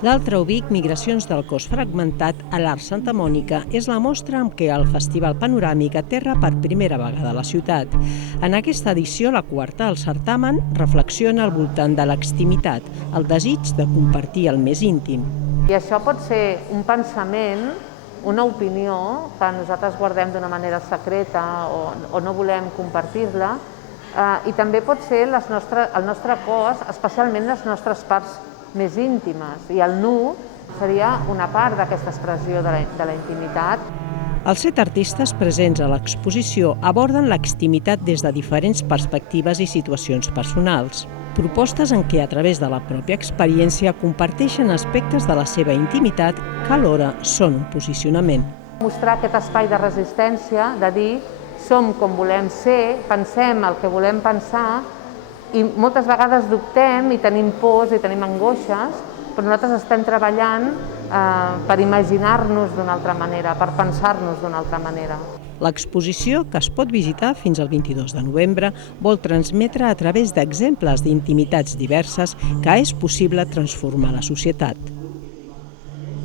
L'altre Ubic, Migracions del cos fragmentat a l'Arc Santa Mònica, és la mostra amb què el Festival Panoràmic aterra per primera vegada a la ciutat. En aquesta edició, la quarta, el certamen reflexiona al voltant de l'extimitat, el desig de compartir el més íntim. I això pot ser un pensament, una opinió que nosaltres guardem d'una manera secreta o no volem compartir-la, i també pot ser el nostre cos, especialment les nostres parts més íntimes, i el nu seria una part d'aquesta expressió de la intimitat. Els 7 artistes presents a l'exposició aborden l'extimitat des de diferents perspectives i situacions personals. Propostes en què, a través de la pròpia experiència, comparteixen aspectes de la seva intimitat que alhora són un posicionament. Mostrar aquest espai de resistència, de dir som com volem ser, pensem el que volem pensar, i moltes vegades dubtem i tenim pors i tenim angoixes, però nosaltres estem treballant per imaginar-nos d'una altra manera, per pensar-nos d'una altra manera. L'exposició, que es pot visitar fins al 22 de novembre, vol transmetre a través d'exemples d'intimitats diverses que és possible transformar la societat.